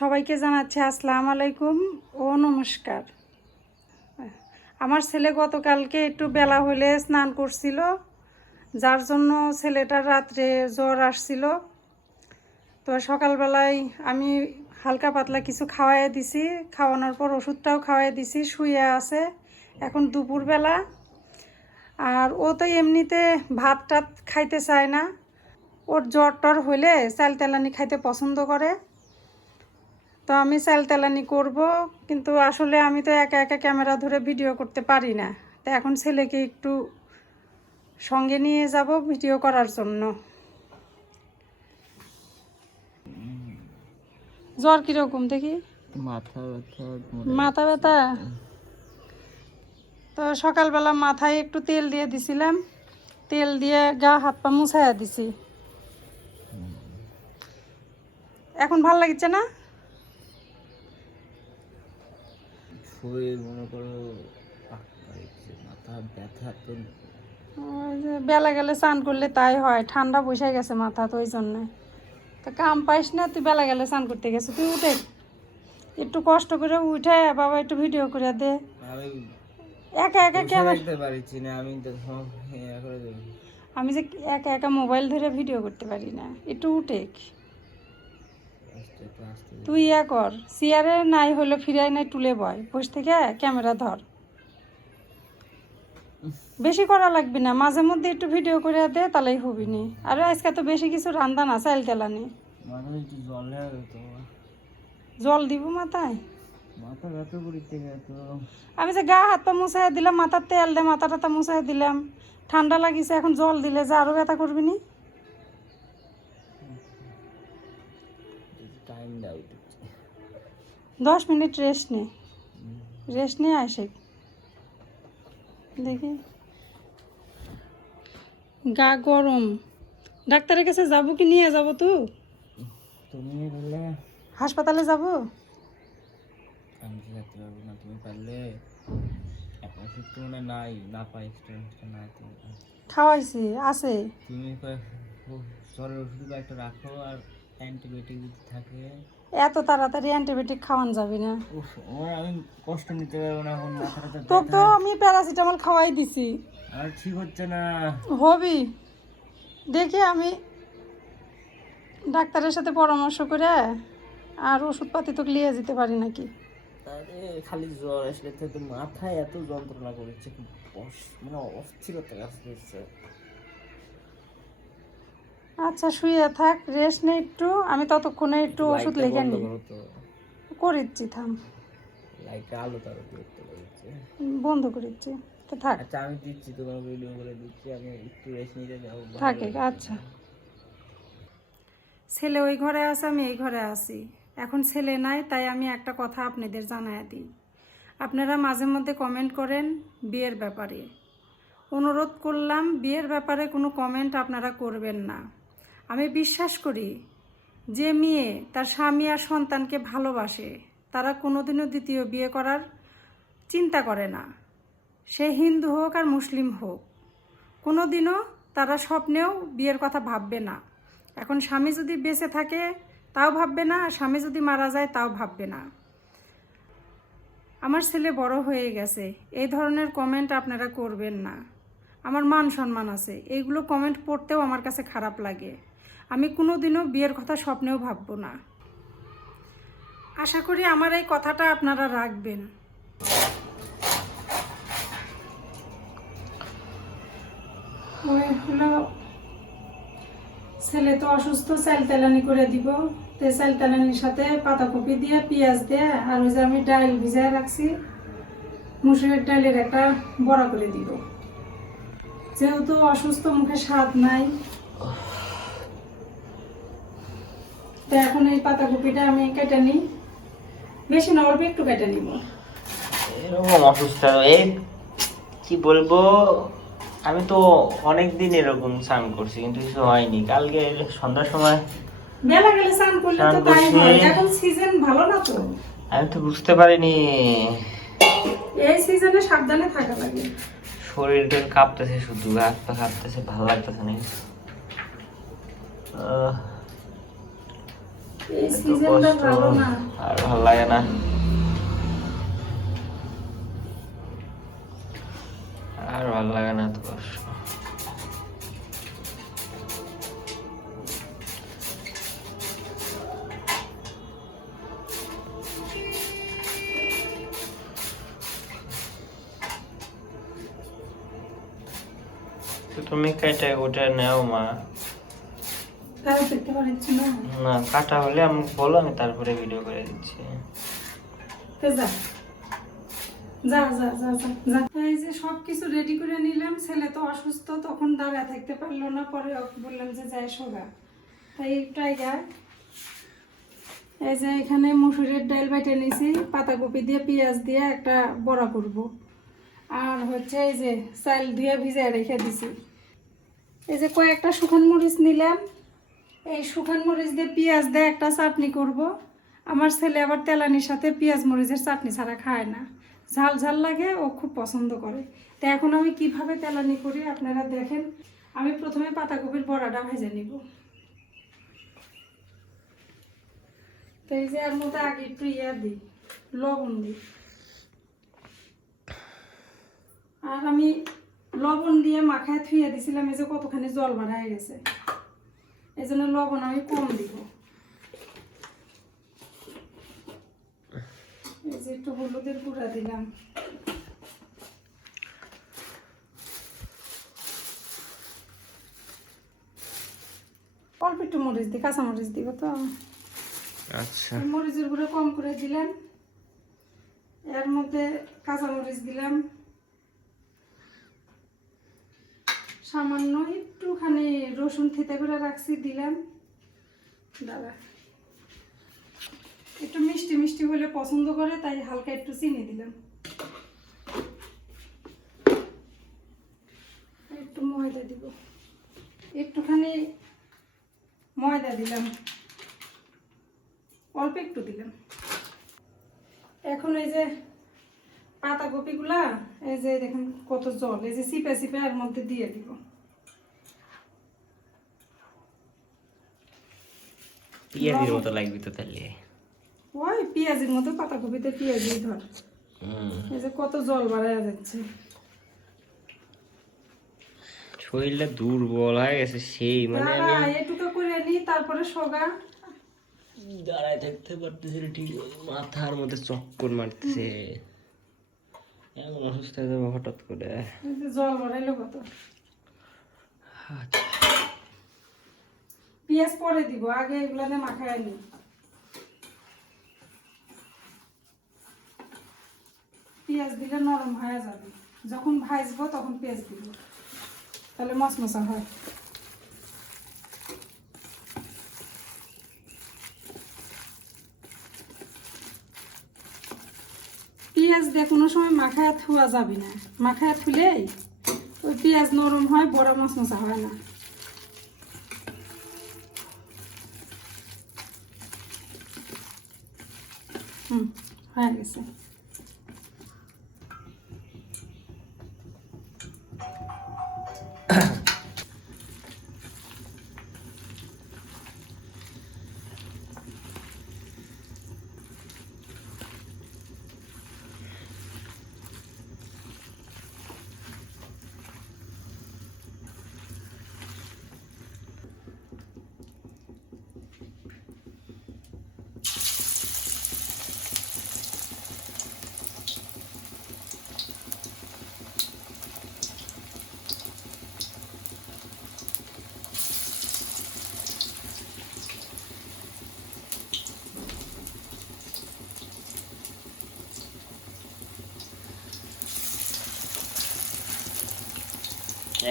সবাইকে জানাচ্ছি আসসালামু আলাইকুম ও নমস্কার। আমার ছেলে গতকালকে একটু বেলা হলে স্নান করছিল, যার জন্য ছেলেটার রাত্রে জ্বর আসছিল। তো সকালবেলায় আমি হালকা পাতলা কিছু খাওয়াই দিছি, খাওয়ানোর পর ওষুধটাও খাওয়াই দিছি, শুয়ে আছে। এখন দুপুরবেলা, আর ও তো এমনিতে ভাত টাত খাইতে চায় না। ওর জ্বর টর হইলে চাল তেলানি খাইতে পছন্দ করে। তো আমি চাল তেলানি করব, কিন্তু আসলে আমি তো একা একা ক্যামেরা ধরে ভিডিও করতে পারি না। তো এখন ছেলেকে একটু সঙ্গে নিয়ে যাব ভিডিও করার জন্য। জ্বর কীরকম দেখি? মাথা ব্যথা। তো সকালবেলা মাথায় একটু তেল দিয়ে দিছিলাম, তেল দিয়ে গা হাত পা মুছাইয়া দিছি। এখন ভাল লাগছে না? বেলা গেলে স্নান করলে তাই হয়, ঠান্ডা বসে গেছে মাথা, তো ওই জন্যে। তো কাম পাইস না, তুই বেলা গেলে স্নান করতে গেছে, তুই উঠে একটু কষ্ট করে উঠে বাবা একটু ভিডিও করে দে। একা একা আমি যে একা একা মোবাইল ধরে ভিডিও করতে পারি না, একটু উঠে তুই ইয়া কর, চেয়ারে নাই হলো ফিরাই নাই তুলে বয়, বসে থেকে ক্যামেরা ধর। বেশি করা লাগবে না, মাঝে মধ্যে একটু ভিডিও করে দে, তাহলেই হবি নি। আর আজকে তো বেশি কিছু রান্দা না, চাইল তেলানি। জল দিব মাথায়? আমি যে গা হাত পা মুছাই দিলাম, মাথার তেল দে মাথা টাথা মুছাই দিলাম, ঠান্ডা লাগিছে, এখন জল দিলে যে আরো ব্যথা করবি নি। 10 মিনিট রেস্ট নে, রেস্ট নিয়ে আসে দেখি। গা গরম, ডাক্তারের কাছে যাবো কি নিয়ে যাবো? তুমি হাসপাতালে যাবো? খাওয়াইছি আছে। এত তাড়াতাড়ি অ্যান্টিবায়োটিক খাওয়ান যাবে না, কষ্ট নিতে পারবো না এখন। তো আমি প্যারাসিটামল খাওয়াই দিছি, আর ঠিক হচ্ছে না। হবি দেখি, আমি ডাক্তারের সাথে পরামর্শ করে আর ওষুধপাতি তো নিয়ে যেতে পারি নাকি। আরে খালি জ্বর আসলে তো মাথায় এত যন্ত্রণা করছে, মানে অস্থিরতা কাজ করছে। আচ্ছা শুয়ে থাক, রেস্ট নে একটু, আমি ততক্ষণে একটু ওষুধ লিখে নিই। করিচ্ছি, থাম, লাইটটা আলো তারও দেখতে পাচ্ছি, বন্ধ করিচ্ছি তো থাক। আচ্ছা আমি দিচ্ছি, তোমার ভিডিও করে দিচ্ছি, আমি একটু রেস্ট নিতে যাবো। থাকে আচ্ছা। ছেলে ওই ঘরে আছে, আমি এই ঘরে আছি। এখন ছেলে নাই, তাই আমি একটা কথা আপনাদের জানাই দিই। আপনারা মাঝে মধ্যে কমেন্ট করেন বিয়ের ব্যাপারে, অনুরোধ করলাম বিয়ের ব্যাপারে কোনো কমেন্ট আপনারা করবেন না। আমি বিশ্বাস করি যে মেয়ে তার স্বামী আর সন্তানকে ভালোবাসে, তারা কোনোদিনও দ্বিতীয় বিয়ে করার চিন্তা করে না। সে হিন্দু হোক আর মুসলিম হোক, কোনোদিনও তারা স্বপ্নেও বিয়ের কথা ভাববে না। এখন স্বামী যদি বেঁচে থাকে তাও ভাববে না, আর স্বামী যদি মারা যায় তাও ভাববে না। আমার ছেলে বড় হয়ে গেছে, এই ধরনের কমেন্ট আপনারা করবেন না। আমার মান সম্মান আছে, এইগুলো কমেন্ট পড়তেও আমার কাছে খারাপ লাগে। আমি কোনোদিনও বিয়ের কথা স্বপ্নেও ভাববো না। আশা করি আমার এই কথাটা আপনারা রাখবেন। ছেলে তো অসুস্থ, চাল তেলানি করে দিব। তো চাল তেলানির সাথে পাতাকপি দিয়ে, পেঁয়াজ দিয়ে, আর ওই যে আমি ডাল ভিজায় রাখছি, মুসুরের ডালের একটা বড়া করে দিব। যেহেতু অসুস্থ, মুখে স্বাদ নাই, তো এখন এই পাতাকপিটা আমি কেটে নিই, বেশি না অল্প একটু কেটে নিব। এরকম অসুস্থ কি বলবো, আমি তো অনেকদিন এরকম স্নান করছি কিন্তু কিছু হয়নি। কালকে সন্ধ্যার সময় বেলা গেলে স্নান করলে তো তাই হয়, এখন সিজন ভালো না তো। আমি তো বুঝতে পারিনি, এই সিজনে সাবধানে থাকা লাগে। শরীরটা কাঁপতেছে, শুধু হাত পা কাঁপতেছে, ভালো লাগতেছে না। এই এত সিজনটা কষ্ট, ভালো না। আর ভালো লাগে না, আর ভালো লাগে না, এত কষ্ট। তো তুমি কেটে ওটা নেও মা। তাও দেখতে পারছি না। না কাটা হলে আমাকে বলো, আমি তারপরে ভিডিও করে দিচ্ছি। তো যা যা যা যা যা যা। তো এই যে সব কিছু রেডি করে নিলাম, ছেলে তো অসুস্থ, তখন দাঁড়ায় থাকতে পারলো না, পরে ওকে বললাম যে যাই সোগা, তাই একটাই গায়। এই যে এখানে মসুরের ডাল বাইটে নিয়েছি, পাতাকপি দিয়ে পেঁয়াজ দিয়ে একটা বড়া করব। আর হচ্ছে এই যে চাল দিয়ে ভিজায় রেখে দিছি। এই যে কয়েকটা শুকান মরিচ নিলাম, এই শুকান মরিচ দিয়ে পেঁয়াজ দিয়ে একটা চাটনি করব। আমার ছেলে আবার তেলানির সাথে পেঁয়াজ মরিচের চাটনি ছাড়া খায় না, ঝাল ঝাল লাগে, ও খুব পছন্দ করে। তো এখন আমি কিভাবে তেলানি করি আপনারা দেখেন। আমি প্রথমে পাতাকপির বড়াটা ভেজে নিব। তো এই যে এর মধ্যে আগে একটু দিই, লবণ দিই। আর আমি লবণ দিয়ে মাখায় থুয়ে দিছিলাম, এই যে কতখানি জল বাড়ায় গেছে, এই জন্য লবণ আমি কম দিব। এই যে একটু হলুদের গুঁড়া দিলাম, অল্প একটু মরিচ দিই, কাঁচা মরিচ দিব তো। আচ্ছা, মরিচের গুঁড়ো কম করে দিলাম। এর মধ্যে কাঁচা মরিচ দিলাম, সামান্য একটুখানি রসুন থেতে করে রাখছি দিলাম। দাদা একটু মিষ্টি মিষ্টি হলে পছন্দ করে, তাই হালকা একটু চিনি দিলাম। একটু ময়দা দিব, একটুখানি ময়দা দিলাম, অল্প একটু দিলাম। এখন এই যে পাতাকপিগুলা, এই যে দেখুন কত জল, এই যে চিপে চিপে এর মধ্যে দিয়ে দিব। পেঁয়াজের মতো লাগবে তো তাহলে। ওই পেঁয়াজের মতো পাতাকপিতে পেঁয়াজই ধর। এই যে কত জল বাড়ায় যাচ্ছে, শরীরটা দুর্বল হয়ে গেছে সেই, মানে আমি এটুকু করে নি, তারপরে সোগা। দাঁড়ায় থাকতে পারতেছি না, ঠিক মাথার মধ্যে চক্কর মারতেছে, এমন অসুস্থ হয়ে যাবো হঠাৎ করে। এই যে জল বাড়াইলো কত। পেঁয়াজ পরে দিব, আগে এগুলাতে মাখায় নি। পেঁয়াজ দিলে নরম হয়ে যাবে, যখন ভাজবো তখন পেঁয়াজ দিব, তাহলে মশমশা হয়। পেঁয়াজ দিয়ে কোনো সময় মাখায় থুয়া যাবে না, মাখায় থুলেই ওই পেঁয়াজ নরম হয়, বড় মশমশা হয় না। হয়ে গেছে।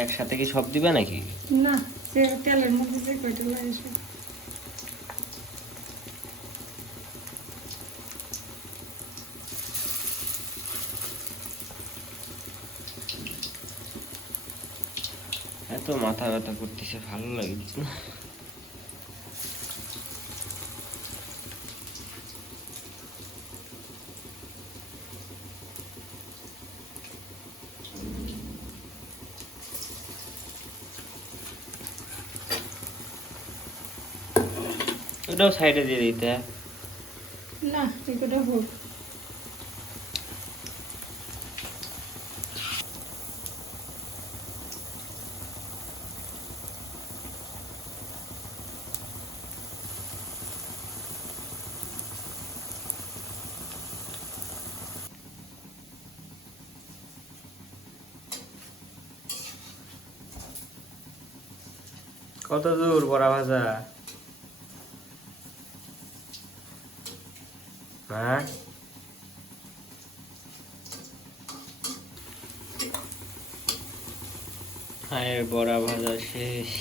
একসাথে কি সব দিবে নাকি? না, তেলের মধ্যে যে কয়টা লাগে সব। এত মাথা ব্যথা করতেছে, ভালো লাগছে না। দুটাও সাইডে দিয়ে দিতে। না এগুলো হোক। কত দূর বড়া ভাজা? হ্যাঁ হ্যাঁ বড়া ভাজা শেষ।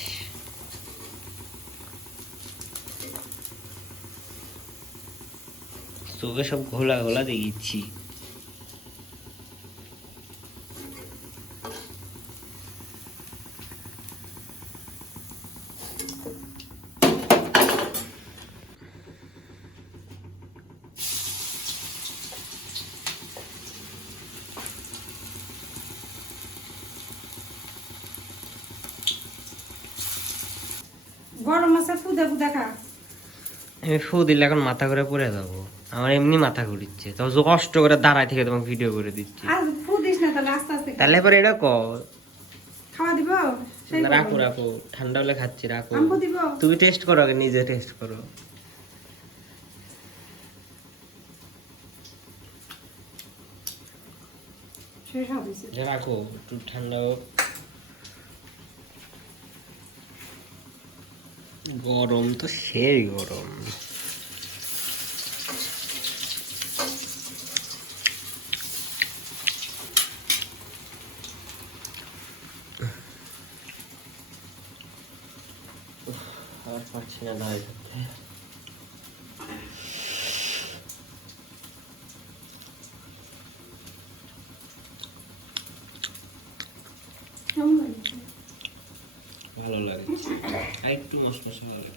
তোকে সব ঘোলা ঘোলা দেখিচ্ছি। গরম আছে ফুদে ফুদে খা। আমি ফু দিলে এখন মাথা করে পড়ে যাবো। আমার এমনি মাথা ঘুরিচ্ছে, তো কষ্ট করে দাঁড়ায় থেকে তোমাকে ভিডিও করে দিচ্ছি। আর ফু দিস না তাহলে আস্তে আস্তে খা। তাহলে পরে এটা কর। খাওয়া দিব? সেই রাখো রাখো, ঠান্ডা হলে খাচ্ছি, রাখো। আমবো দিব? তুমি টেস্ট করো আগে, নিজে টেস্ট করো। শেষ হবে। রাখো একটু ঠান্ডা হোক। গরম তো সেই গরম। আর পারছি না দাঁড়িয়ে থাকতে। কেমন লাগছে? ভালো লাগছে, আর একটু মশমশা লাগে।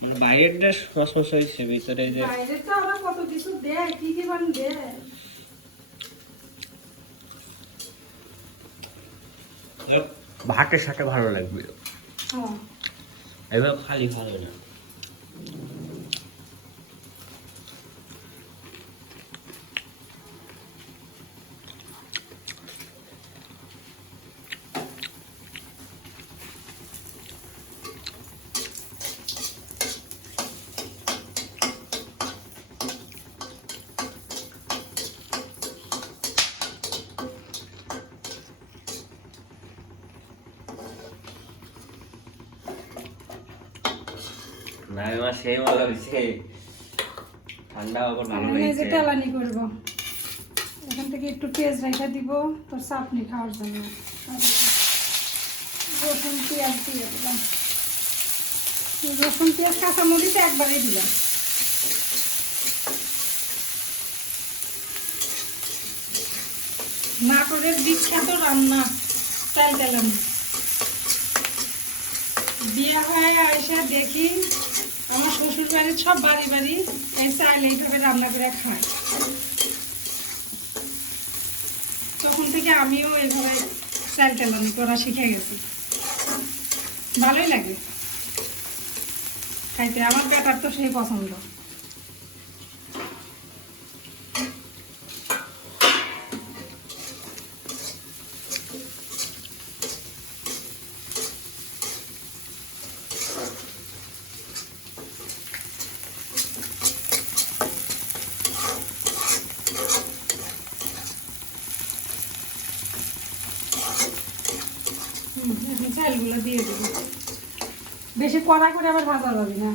মানে বাইরেটা মশমশা হয়েছে, ভিতরে যে বাইরে তো আবার কত কিছু দেয়, কি কি বান দেয়। ভাতের সাথে ভালো লাগবে, হ্যাঁ এবার খালি ভালো না। না আমার সেই ভালো হয়েছে, ঠান্ডা আবার ভালো আমি এই যে হয়েছে। তেলানি করব, এখান থেকে একটু পেঁয়াজ রেখে দিব তোর চাটনি খাওয়ার জন্য। রসুন পেঁয়াজ দিয়ে দিলাম, রসুন পেঁয়াজ কাঁচামরিচ একবারে দিলাম। নাটোরের বিখ্যাত রান্না চাল তেলানি। বিয়ে হয়ে এসে দেখি আমার শ্বশুর বাড়ির সব বাড়ি বাড়ি এই চাল এইভাবে রান্না করে খায়। তখন থেকে আমিও এইভাবে চাল তেলানি করা শিখে গেছি, ভালোই লাগে খাইতে। আমার বেটার তো সেই পছন্দ। এখন চালগুলো দিয়ে দেবো, বেশি কড়া করে আবার ভাজা যাবে না,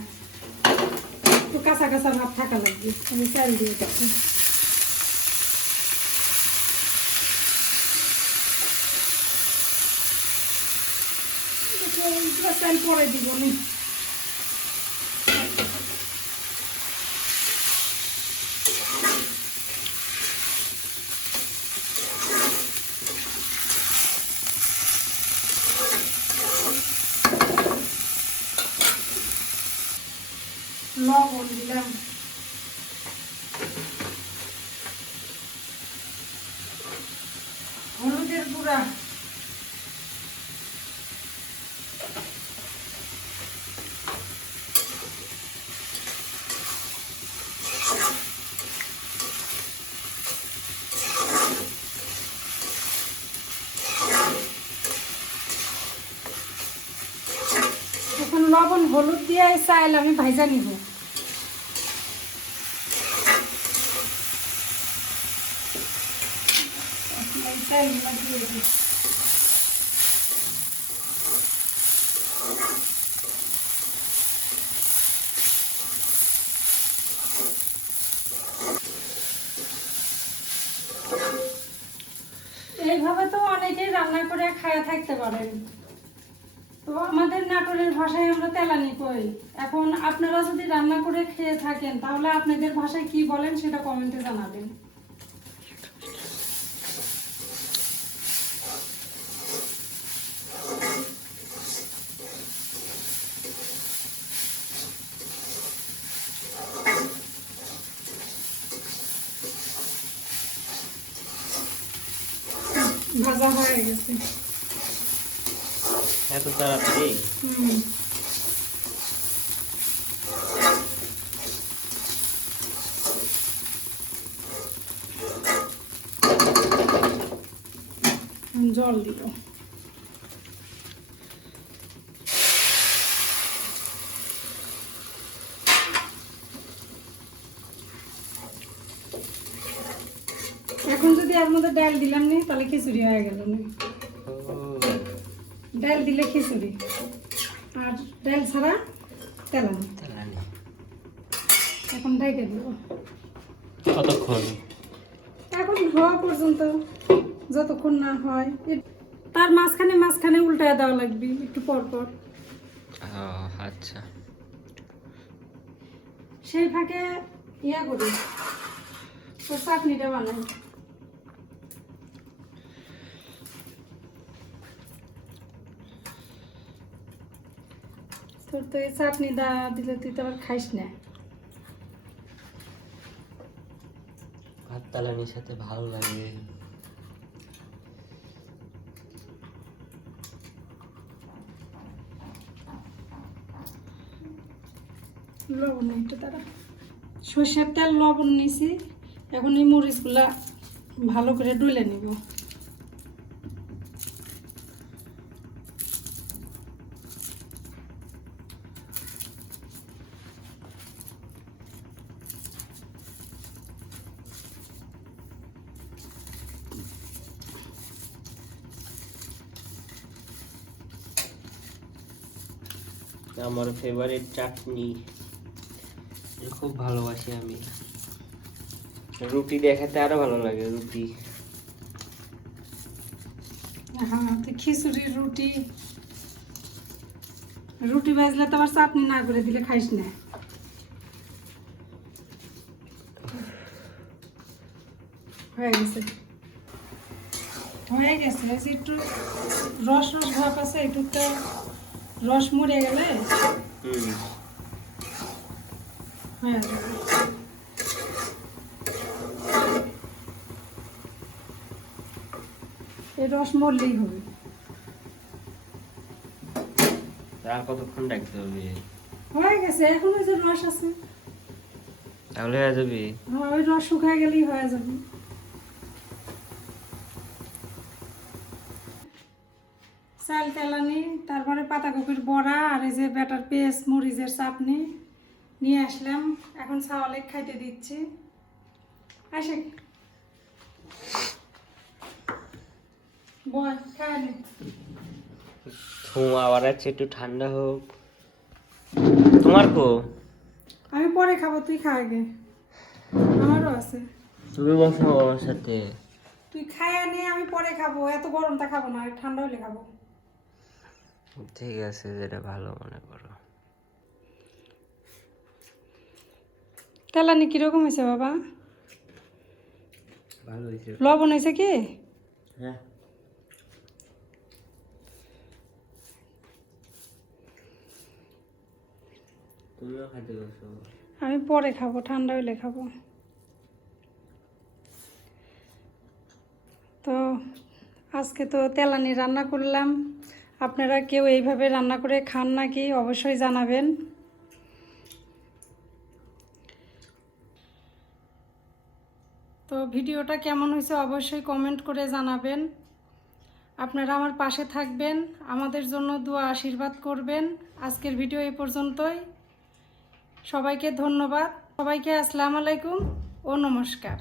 একটু কাঁচা কাঁচা ভাব থাকা লাগবে। আমি চাল দিয়ে দিচ্ছি, চাল পরে দিব না। লবণ দিলাম, হলুদের গুঁড়া, দিয়ে চাইল আমি ভাইজা নিব। এইভাবে তো অনেকেই রান্না করে খায়া থাকতে পারেন। তো আমাদের নাটোরের ভাষায় আমরা তেলানি কই। এখন আপনারা যদি রান্না করে খেয়ে থাকেন তাহলে আপনাদের ভাষায় কি বলেন সেটা কমেন্টে জানাবেন। ভাজা হয়ে গেছে। এত তাড়াতাড়ি? জল দিব। এখন যদি এর মধ্যে ডাল দিলাম নি তাহলে খিচুড়ি হয়ে গেল না। ডাল দিলে খিচুড়ি, আর ডাল ছাড়া তেলানি। এখন ঢেকে দেবো। কতক্ষণ? এখন হওয়া পর্যন্ত, যতক্ষণ না হয়। তার মাঝখানে মাঝখানে উল্টায় দেওয়া লাগবে একটু পর পর। আচ্ছা। সেই ফাঁকে ইয়া করি, তোর চাটনিটা বানাই। তোর তো এই চাটনি দিলে তুই তো আবার খাইস না। ভাত তালানির সাথে ভালো লাগে। লবণ একটু তারা সর্ষের তেল লবণ নিছি। এখন এই মরিচগুলা ভালো করে ডলে নিব। আমার ফেভারিট চাটনি, খুব ভালোবাসি আমি। রুটি দেখাতে আরো ভালো লাগে। রুটি, হ্যাঁ, তো খিচুড়ি রুটি রুটি ভাজলে তো আবার চাটনি না করে দিলে খাইস না। হয়ে গেছে, হয়ে গেছে। একটু রস রস ভাব আছে, একটু তো রস মরে গেলে হয়ে যাবে। এই রস মরলেই হবে। আর কতক্ষণ রাখতে হবে? হয়ে গেছে, এখন ওই যে রস আছে তাহলে হয়ে যাবে। হ্যাঁ, ওই রস শুকায় গেলেই হয়ে যাবে। চাল তেলানি, তারপরে পাতাকপির বড়া, আর এই যে ব্যাটার পেস্ট মরিচের চাটনি নিয়ে আসলাম। এখন ছাওয়ালে খাইতে দিচ্ছি। আসে বল, খায় নে। আবার আছে, একটু ঠান্ডা হোক। তোমার কো? আমি পরে খাবো, তুই খা আগে। আমারও আছে। তুমি বসো আমার সাথে। তুই খায় নে, আমি পরে খাবো। এত গরমটা খাবো না, ঠান্ডা হলে খাবো। ঠিক আছে, যেটা ভালো মনে করো। তেলানি কিরকম হয়েছে বাবা? ভালো হয়েছে। লবণ হয়েছে কি? হ্যাঁ, তুমিও খাইতে বসো। আমি পরে খাবো, ঠান্ডা হলে খাবো। তো আজকে তো তেলানি রান্না করলাম। আপনারা কেউ এইভাবে রান্না করে খান নাকি অবশ্যই জানাবেন। তো ভিডিওটা কেমন হয়েছে অবশ্যই কমেন্ট করে জানাবেন। আপনারা আমার পাশে থাকবেন, আমাদের জন্য দোয়া আশীর্বাদ করবেন। আজকের ভিডিও এই পর্যন্তই। সবাইকে ধন্যবাদ। সবাইকে আসসালামু আলাইকুম ও নমস্কার।